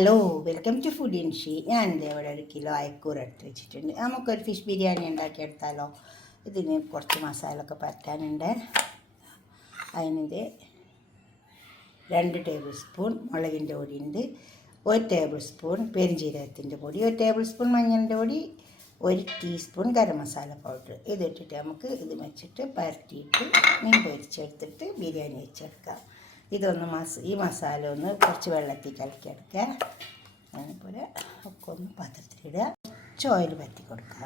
Hello, welcome to food ഇൻഷി. ഞാനിത് ഇവിടെ 1 കിലോ അയക്കൂറ എടുത്ത് വെച്ചിട്ടുണ്ട്. നമുക്കൊരു ഫിഷ് ബിരിയാണി ഉണ്ടാക്കിയെടുത്താലോ. ഇതിന് കുറച്ച് മസാലയൊക്കെ പരത്താനുണ്ട്. അതിന് 2 ടേബിൾ സ്പൂൺ മുളകിൻ്റെ പൊടിയുണ്ട്, 1 ടേബിൾ സ്പൂൺ പെരുംജീരകത്തിൻ്റെ പൊടി, 1 ടേബിൾ സ്പൂൺ മഞ്ഞളിൻ്റെ പൊടി, 1 ടീസ്പൂൺ ഗരം മസാല പൗഡർ. ഇതിട്ടിട്ട് നമുക്ക് ഇത് വെച്ചിട്ട് പരത്തിയിട്ട് മീൻ പൊരിച്ചെടുത്തിട്ട് ബിരിയാണി വെച്ചെടുക്കാം. ഈ മസാല ഒന്ന് കുറച്ച് വെള്ളത്തിൽ കലക്കിയെടുക്കുക. അതുപോലെ ഒക്കെ ഒന്ന് പാത്രത്തിലിടുക, കുറച്ച് ഓയിൽ പറ്റി കൊടുക്കുക.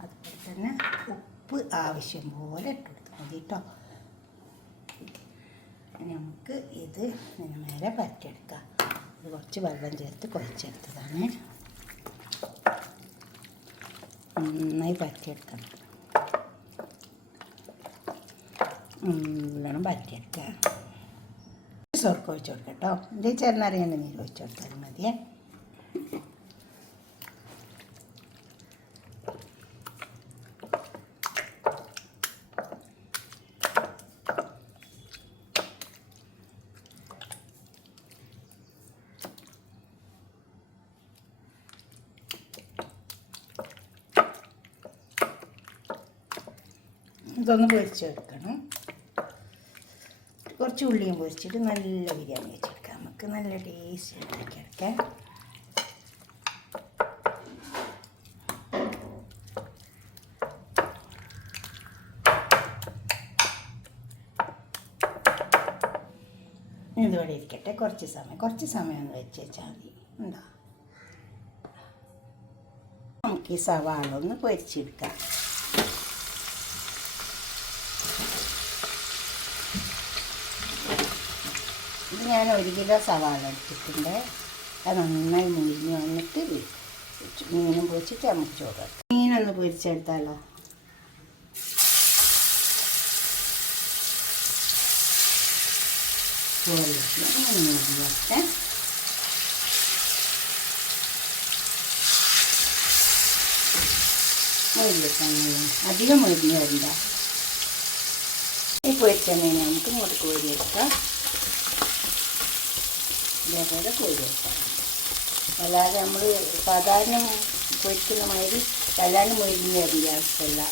അതുപോലെ തന്നെ ഉപ്പ് ആവശ്യം പോലെ ഇട്ട് കൊടുത്താൽ മതി കേട്ടോ. നമുക്ക് ഇത് നേരെ പരത്തിയെടുക്കാം. ഇത് കുറച്ച് വെള്ളം ചേർത്ത് കുഴച്ചെടുത്തതാണ്. നന്നായി പരത്തിയെടുക്കണം. നല്ലോണം പരത്തിയെടുക്കുക. സോർക്ക് ഒഴിച്ച് കൊടുക്കാം കേട്ടോ. ഇത് ചെറുനാരങ്ങൻ്റെ നീര് ഒഴിച്ച് കൊടുത്താലും മതിയേ. ഇതൊന്ന് പൊരിച്ചെടുക്കണം. കുറച്ച് ഉള്ളിയും പൊരിച്ചിട്ട് നല്ല ബിരിയാണി വെച്ചെടുക്കാം. നമുക്ക് നല്ല ടേസ്റ്റ് ഉണ്ടാക്കിയെടുക്കാം. ഇതുപോലെ ഇരിക്കട്ടെ. കുറച്ച് സമയം ഒന്ന് വെച്ച് വെച്ചാൽ മതി. ഉണ്ടോ? നമുക്ക് ഈ സവാള ഒന്ന് പൊരിച്ചെടുക്കാം. ഇത് ഞാൻ 1 കിലോ സവാള എടുത്തിട്ടുണ്ട്. അത് നന്നായി മുരിഞ്ഞ് വന്നിട്ട് മീനും പൊരിച്ചിട്ട് നമുക്ക് ചോറ്. മീനൊന്ന് പൊരിച്ചെടുത്താലോ. ചോറിട്ട് അധികം മുരിഞ്ഞ് വരണ്ട. ഈ പൊരിച്ച മീൻ നമുക്ക് ഇങ്ങോട്ട് കോരിയെടുക്കാം. ഇതേപോലെ കോരിയെടുക്കാം. അല്ലാതെ നമ്മൾ സാധാരണ പൊരിക്കുന്ന മാതിരി വല്ലാണ്ട് മുരിഞ്ഞ് വരേണ്ട ആവശ്യമില്ല.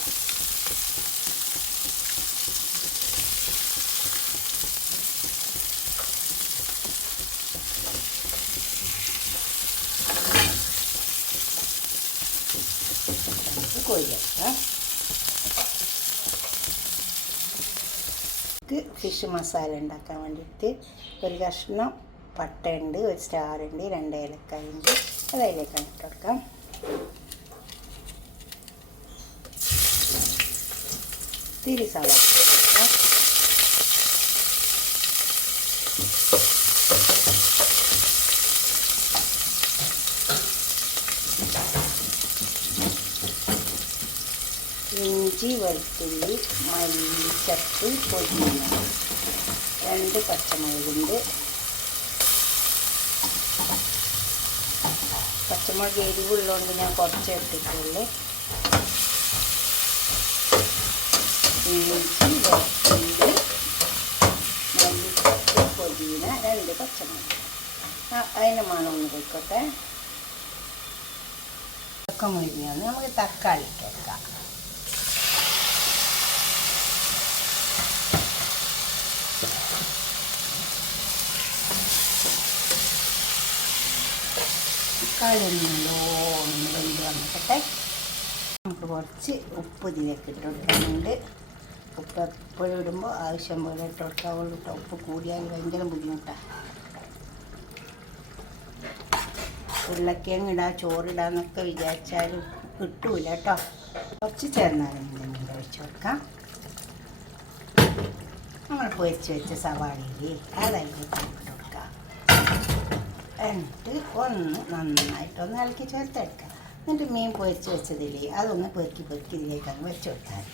കോരിയെടുക്കാം. ഫിഷ് മസാല ഉണ്ടാക്കാൻ വേണ്ടിയിട്ട് 1 കഷ്ണം പട്ടയുണ്ട്, 1 സ്റ്റാറുണ്ട്, 2 ഏലക്കായുണ്ട്. അത് അതിലേക്ക് ഇട്ട് കൊടുക്കാം. തിരി സവാള ഇഞ്ചി, വെളുത്തുള്ളി, മല്ലിച്ചപ്പ്, പുതിന, 2 പച്ചമുളകുണ്ട്. പച്ചമുളക് എരിവുള്ളതുകൊണ്ട് ഞാൻ കുറച്ച് എടുത്തിട്ടുള്ളൂ. ഇഞ്ചി, വെളുത്തുള്ളി, മല്ലിച്ചപ്പ്, പുതിന, 2 പച്ചമുളക്. അതിൻ്റെ മണം ഒന്ന് പോയിക്കോട്ടെ. ഒക്കെ മുരിഞ്ഞാൽ നമുക്ക് തക്കാളി ഇട്ട് വെക്കാം. തക്കാളി നല്ലോണം വെന്ത് വന്നിട്ടെ നമുക്ക് കുറച്ച് ഉപ്പ് ഇതിലേക്ക് ഇട്ട് കൊടുക്കാനുണ്ട്. ഉപ്പ് എപ്പോഴും ഇടുമ്പോൾ ആവശ്യം പോലെ ഇട്ട് കൊടുക്കാവുള്ളൂ കേട്ടോ. ഉപ്പ് കൂടിയാൽ ഭയങ്കര ബുദ്ധിമുട്ടാണ്. ഉരുളക്കിഴങ്ങ് ഇടാം, ചോറിടാന്നൊക്കെ വിചാരിച്ചാലും കിട്ടൂല കേട്ടോ. കുറച്ച് ചെറുനാരങ്ങ ഒഴിച്ച് കൊടുക്കാം. നമ്മൾ പൊരിച്ച് വെച്ച സവാളയിൽ അതതിലേക്ക് ഇട്ട് കൊടുക്കാം. എന്നിട്ട് ഒന്ന് നന്നായിട്ടൊന്ന് ഇളക്കി ചേർത്തെടുക്കാം. എന്നിട്ട് മീൻ പൊരിച്ച് വെച്ചതിൽ അതൊന്ന് പെറുക്കി ഇതിലേക്ക് അങ്ങ് വെച്ച് കൊടുത്താൽ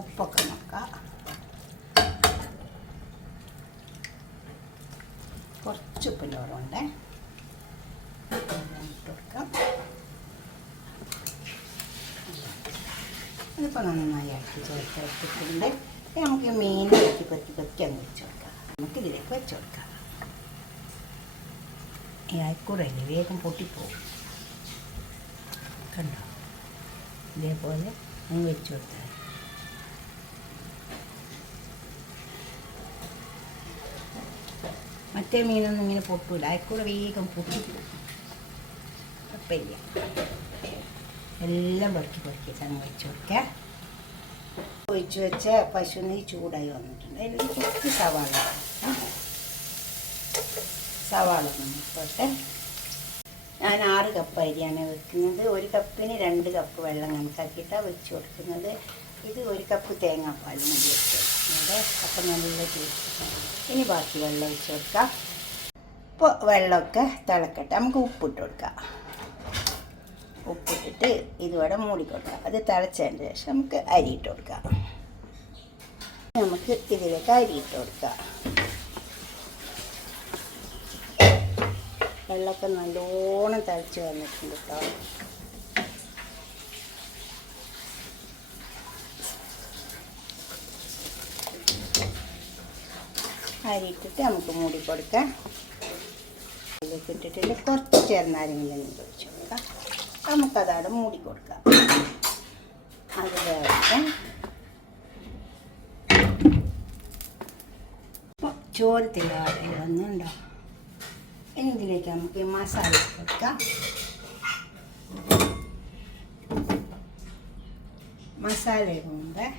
ഉപ്പൊക്കെ നോക്കാം. കുറച്ച് ഉപ്പിൻ്റെ ഓരമുണ്ട് ഇട്ട് കൊടുക്കാം. ഇതിപ്പോൾ നന്നായി ഇളക്കി ചേർത്തെടുത്തിട്ടുണ്ട്. നമുക്ക് മീൻ പെറുക്കി അങ്ങ് വെച്ച് കൊടുക്കാം. നമുക്കിതിലേക്ക് വെച്ച് കൊടുക്കാം. ഈ അയക്കൂറല്ലേ വേഗം പൊട്ടിപ്പോവും. കണ്ടോ, ഇതേപോലെ അങ്ങ് വെച്ച് കൊടുത്താൽ മറ്റേ മീനൊന്നും ഇങ്ങനെ പൊട്ടൂല, അയക്കൂറ വേഗം പൊട്ടിപ്പോവും. കുഴപ്പമില്ല, എല്ലാം പെറുക്കി അങ്ങ് വെച്ച് കൊടുക്കുക. ഒഴിച്ച് വെച്ച പശു നെയ്യ് ചൂടായി വന്നിട്ടുണ്ട്. അതിൽ കുറച്ച് സവാള നോക്കട്ടെ. ഞാൻ 6 കപ്പ് അരിയാണ് വെക്കുന്നത്. 1 കപ്പിന് 2 കപ്പ് വെള്ളം കണക്കാക്കിയിട്ടാണ് വെച്ച് കൊടുക്കുന്നത്. ഇത് 1 കപ്പ് തേങ്ങാപ്പാൽ മതി വെച്ച് കൊടുക്കുന്നത്. അപ്പം നല്ല ടേസ്റ്റ്. ഇനി ബാക്കി വെള്ളം ഒഴിച്ച് കൊടുക്കാം. ഇപ്പോൾ വെള്ളമൊക്കെ തിളക്കട്ടെ. നമുക്ക് ഉപ്പിട്ട് കൊടുക്കാം. ഉപ്പിട്ടിട്ട് ഇതുവരെ മൂടി കൊടുക്കാം. അത് തിളച്ചതിന് ശേഷം നമുക്ക് അരിയിട്ട് കൊടുക്കാം. നമുക്ക് ഇതിലേക്ക് അരിയിട്ട് കൊടുക്കാം. വെള്ളമൊക്കെ നല്ലോണം തിളച്ച് വന്നിട്ടുണ്ട് കേട്ടോ. അരിയിട്ടിട്ട് നമുക്ക് മൂടി കൊടുക്കാം. ഇതിലേക്ക് ഇട്ടിട്ട് കുറച്ച് ചെറുനാരങ്ങ ഒഴിച്ച് കൊടുക്കാം. നമുക്കതവിടെ മൂടി കൊടുക്കാം. അത് വേറെ ചോറ് തിളവാടി വന്നുണ്ടോ. ഇനി ഇതിലേക്ക് നമുക്ക് മസാല കൊടുക്കാം. മസാല ഇടുമ്പോൾ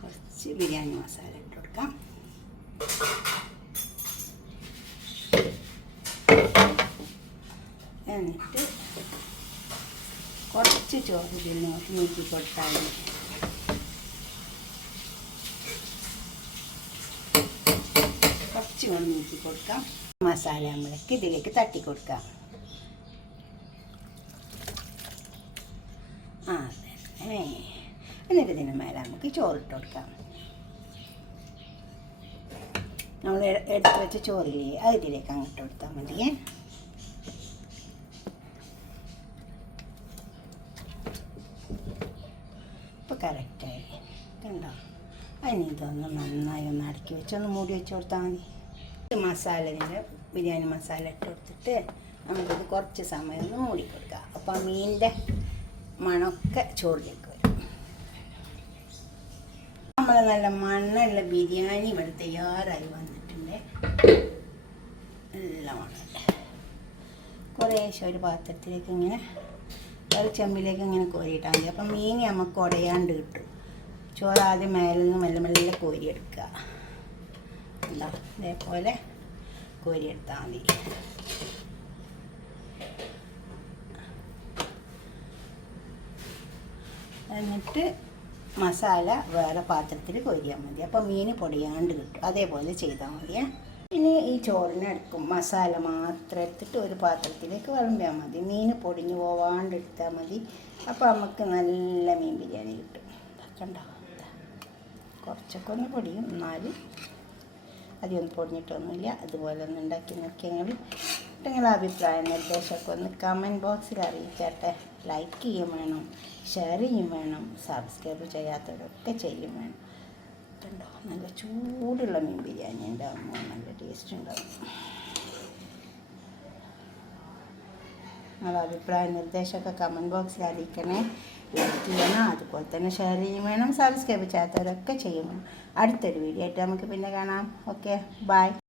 കുറച്ച് ബിരിയാണി മസാല ഇട്ട് കൊടുക്കാം. എന്നിട്ട് കുറച്ച് ചോറ് ഇതിൽ നീക്കി കൊടുത്താൽ മതി. കുറച്ച് കൊണ്ട് നീക്കി കൊടുക്കാം. മസാല നമ്മൾക്ക് ഇതിലേക്ക് തട്ടി കൊടുക്കാം. എന്നിട്ട് ഇതിന് മേലെ നമുക്ക് ചോറിട്ട് കൊടുക്കാം. നമ്മൾ എടുത്ത് വെച്ച ചോറില്ലേ, അത് ഇതിലേക്ക് അങ്ങോട്ട് കൊടുത്താൽ മതിയേ. ഇപ്പോൾ കറക്റ്റായി കണ്ടോ. അതിന് ഇതൊന്ന് നന്നായി ഒന്ന് അടക്കി വെച്ച് ഒന്ന് മൂടി വെച്ച് കൊടുത്താൽ മതി. മസാലയുടെ ബിരിയാണി മസാല ഇട്ട് കൊടുത്തിട്ട് നമുക്കിത് കുറച്ച് സമയം ഒന്ന് മൂടി കൊടുക്കാം. അപ്പോൾ ആ മീനിൻ്റെ മണമൊക്കെ ചോറിലേക്ക് വരും. നമ്മൾ നല്ല മണ്ണുള്ള ബിരിയാണി ഇവിടെ തയ്യാറായി വന്നിട്ടുണ്ട്. നല്ല മണ്ണുണ്ട്. കുറേശ്ശെ ഒരു പാത്രത്തിലേക്ക് ഇങ്ങനെ ഒരു ചെമ്പിലേക്ക് ഇങ്ങനെ കോരിയിട്ടാൽ മതി. അപ്പം മീൻ നമുക്ക് ഉടയാണ്ട് കിട്ടും. ചോറ് ആദ്യം മേലിൽ നിന്ന് മെല്ലെ മെല്ലെ കോരിയെടുക്കുക. എന്താ ഇതേപോലെ കോരിയെടുത്താൽ മതി. എന്നിട്ട് മസാല വേറെ പാത്രത്തിൽ കോരിയാൽ മതി. അപ്പോൾ മീൻ പൊടിയാണ്ട് കിട്ടും. അതേപോലെ ചെയ്താൽ മതിയേ. ഇനി ഈ ചോറിനെടുക്കും മസാല മാത്രം എടുത്തിട്ട് ഒരു പാത്രത്തിലേക്ക് വിളമ്പിയാൽ മതി. മീൻ പൊടിഞ്ഞു പോവാണ്ട് എടുത്താൽ മതി. അപ്പോൾ നമുക്ക് നല്ല മീൻ ബിരിയാണി കിട്ടും. കണ്ടോ, കുറച്ചൊക്കെ ഒന്ന് പൊടിയും, എന്നാലും അധികമൊന്നും പൊടിഞ്ഞിട്ടൊന്നുമില്ല. അതുപോലെ ഒന്ന് ഉണ്ടാക്കി നോക്കിയെങ്കിൽ നിങ്ങളുടെ അഭിപ്രായം നിർദ്ദേശമൊക്കെ ഒന്ന് കമൻറ്റ് ബോക്സിൽ അറിയിക്കട്ടെ. ലൈക്ക് ചെയ്യും വേണം, ഷെയർ ചെയ്യും വേണം, സബ്സ്ക്രൈബ് ചെയ്യാത്തവരൊക്കെ ചെയ്യും വേണം. കണ്ടോ, നല്ല ചൂടുള്ള മീൻ ബിരിയാണി ഉണ്ടാകുമ്പോൾ നല്ല ടേസ്റ്റ് ഉണ്ടാകും. നിങ്ങളുടെ അഭിപ്രായ നിർദ്ദേശമൊക്കെ കമൻറ്റ് ബോക്സിൽ അറിയിക്കണേ. ലൈക്ക് ചെയ്യണം, അതുപോലെ തന്നെ ഷെയർ ചെയ്യും വേണം, സബ്സ്ക്രൈബ് ചെയ്യാത്തവരൊക്കെ ചെയ്യും വേണം. അടുത്തൊരു വീഡിയോ ആയിട്ട് നമുക്ക് പിന്നെ കാണാം. Okay, by.